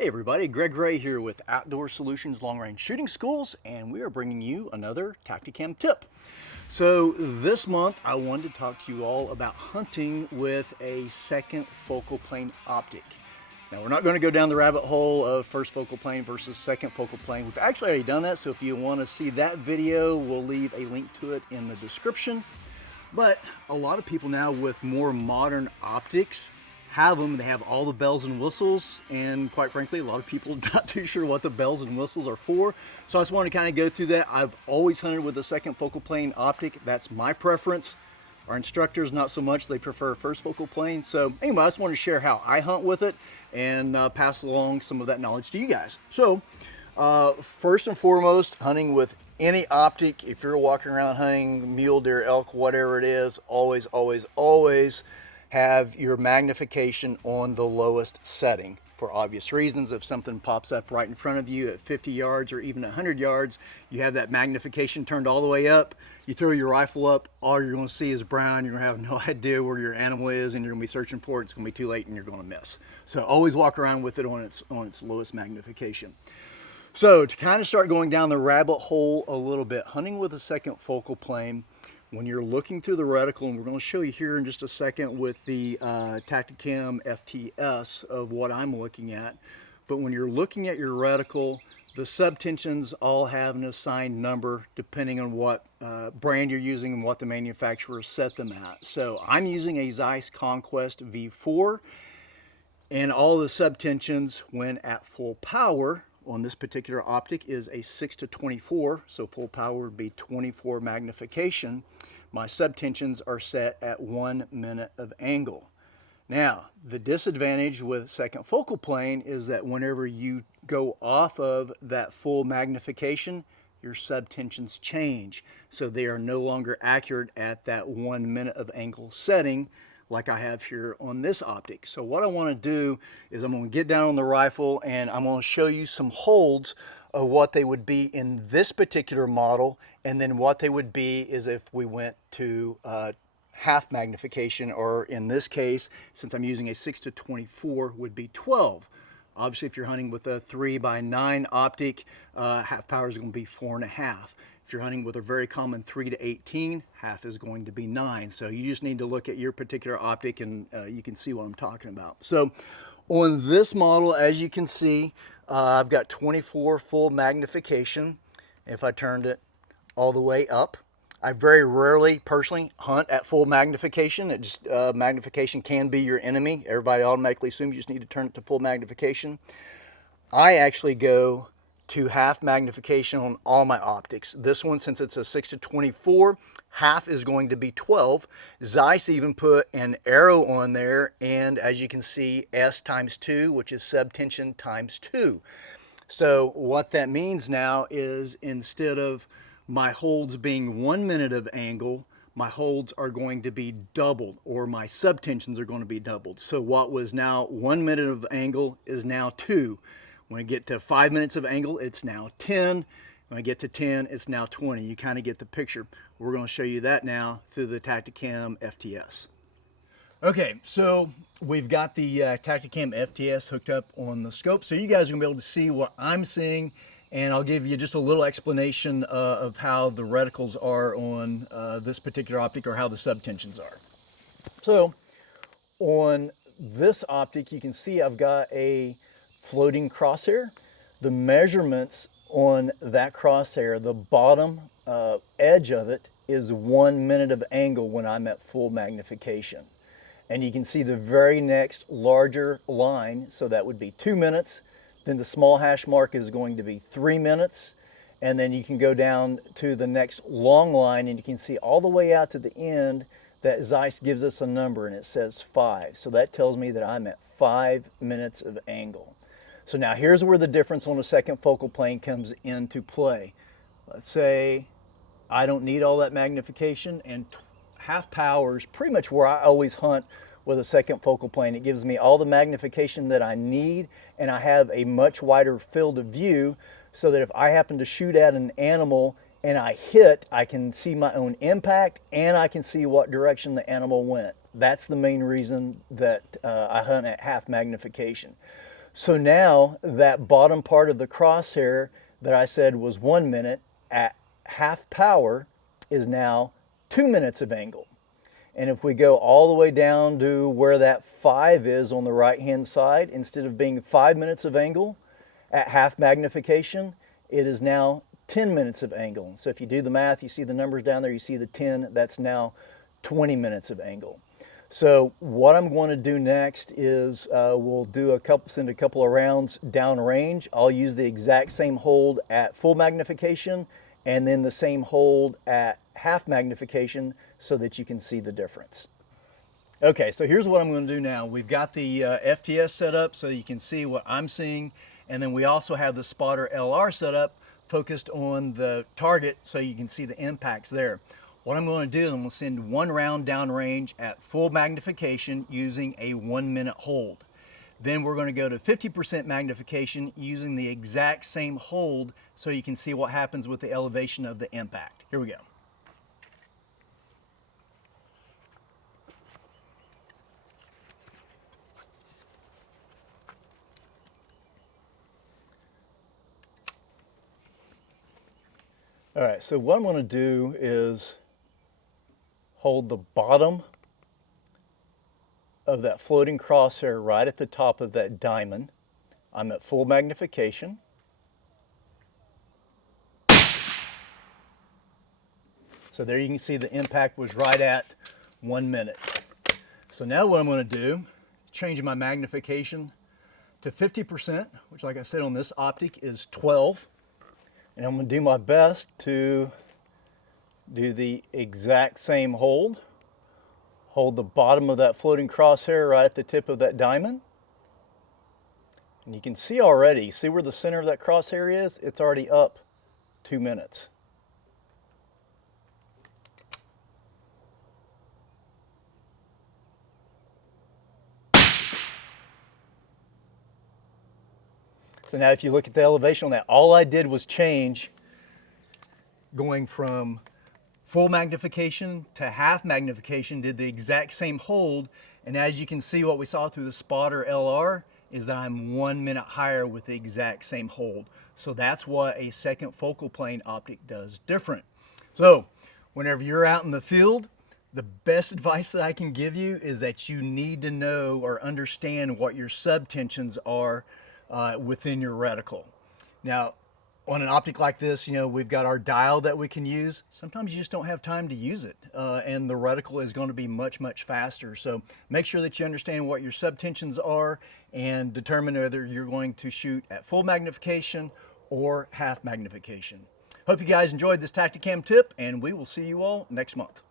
Hey everybody, Greg Ray here with Outdoor Solutions Long Range Shooting Schools, and we are bringing you another Tacticam tip. So this month I wanted to talk to you all about hunting with a second focal plane optic. Now we're not going to go down the rabbit hole of first focal plane versus second focal plane. We've actually already done that, so if you want to see that video, we'll leave a link to it in the description. But a lot of people now with more modern optics have them. They have all the bells and whistles, and quite frankly, a lot of people are not too sure what the bells and whistles are for. So I just want to kind of go through that. I've always hunted with a second focal plane optic. That's my preference. Our instructors, not so much. They prefer first focal plane. So anyway, I just want to share how I hunt with it and pass along some of that knowledge to you guys. So first and foremost, hunting with any optic, if you're walking around hunting mule deer, elk, whatever it is, always, always, always have your magnification on the lowest setting for obvious reasons. If something pops up right in front of you at 50 yards or even 100 yards, you have that magnification turned all the way up. You throw your rifle up, all you're going to see is brown. You're going to have no idea where your animal is, and you're going to be searching for it. It's going to be too late, and you're going to miss. So always walk around with it on its lowest magnification. So to kind of start going down the rabbit hole a little bit, hunting with a second focal plane, when you're looking through the reticle, and we're going to show you here in just a second with the Tacticam FTS of what I'm looking at, but when you're looking at your reticle, the subtensions all have an assigned number depending on what brand you're using and what the manufacturer set them at. So I'm using a Zeiss Conquest V4, and all the subtensions when at full power on this particular optic is a 6-24, so full power would be 24 magnification. My subtensions are set at 1 minute of angle. Now, the disadvantage with second focal plane is that whenever you go off of that full magnification, your subtensions change. So they are no longer accurate at that 1 minute of angle setting like I have here on this optic. So what I want to do is I'm going to get down on the rifle and I'm going to show you some holds of what they would be in this particular model, and then what they would be is if we went to half magnification, or in this case, since I'm using a 6-24, would be 12. Obviously, if you're hunting with a 3x9 optic, half power is going to be 4.5. If you're hunting with a very common 3-18, half is going to be 9. So you just need to look at your particular optic and you can see what I'm talking about. So on this model, as you can see, I've got 24 full magnification. If I turned it all the way up, I very rarely personally hunt at full magnification. It just magnification can be your enemy. Everybody automatically assumes you just need to turn it to full magnification. I actually go to half magnification on all my optics. This one, since it's a 6-24, half is going to be 12. Zeiss even put an arrow on there, and as you can see, S times 2, which is subtension times 2. So what that means now is instead of my holds being 1 minute of angle, my holds are going to be doubled, or my subtensions are going to be doubled. So what was now 1 minute of angle is now 2. When I get to 5 minutes of angle, it's now 10. When I get to 10, it's now 20. You kind of get the picture. We're going to show you that now through the Tacticam FTS. Okay, so we've got the Tacticam FTS hooked up on the scope, so you guys are going to be able to see what I'm seeing, and I'll give you just a little explanation of how the reticles are on this particular optic, or how the subtensions are. So on this optic, you can see I've got a floating crosshair. The measurements on that crosshair, the bottom edge of it is 1 minute of angle when I'm at full magnification. And you can see the very next larger line, so that would be 2 minutes. Then the small hash mark is going to be 3 minutes. And then you can go down to the next long line, and you can see all the way out to the end that Zeiss gives us a number, and it says 5. So that tells me that I'm at 5 minutes of angle. So now here's where the difference on a second focal plane comes into play. Let's say I don't need all that magnification, and half power is pretty much where I always hunt with a second focal plane. It gives me all the magnification that I need, and I have a much wider field of view, so that if I happen to shoot at an animal and I hit, I can see my own impact, and I can see what direction the animal went. That's the main reason that I hunt at half magnification. So now that bottom part of the crosshair that I said was 1 minute at half power is now 2 minutes of angle. And if we go all the way down to where that 5 is on the right hand side, instead of being 5 minutes of angle at half magnification, it is now 10 minutes of angle. So if you do the math, you see the numbers down there, you see the 10, that's now 20 minutes of angle. So what I'm going to do next is we'll do send a couple of rounds downrange. I'll use the exact same hold at full magnification and then the same hold at half magnification so that you can see the difference. Okay, so here's what I'm going to do now. We've got the FTS set up so you can see what I'm seeing, and then we also have the spotter LR set up focused on the target so you can see the impacts there. What I'm going to do is I'm going to send one round downrange at full magnification using a 1 minute hold. Then we're going to go to 50% magnification using the exact same hold so you can see what happens with the elevation of the impact. Here we go. All right, so what I'm going to do is hold the bottom of that floating crosshair right at the top of that diamond. I'm at full magnification. So there you can see the impact was right at 1 minute. So now what I'm going to do, changing my magnification to 50%, which like I said on this optic is 12. And I'm going to do my best to do the exact same hold. Hold the bottom of that floating crosshair right at the tip of that diamond. And you can see already, see where the center of that crosshair is? It's already up 2 minutes. So now if you look at the elevation on that, all I did was change going from full magnification to half magnification, did the exact same hold, and as you can see what we saw through the spotter LR is that I'm 1 minute higher with the exact same hold. So that's what a second focal plane optic does different. So whenever you're out in the field, the best advice that I can give you is that you need to know or understand what your subtensions are within your reticle. Now, on an optic like this, you know, we've got our dial that we can use. Sometimes you just don't have time to use it, and the reticle is going to be much, much faster. So make sure that you understand what your subtensions are and determine whether you're going to shoot at full magnification or half magnification. Hope you guys enjoyed this Tacticam tip, and we will see you all next month.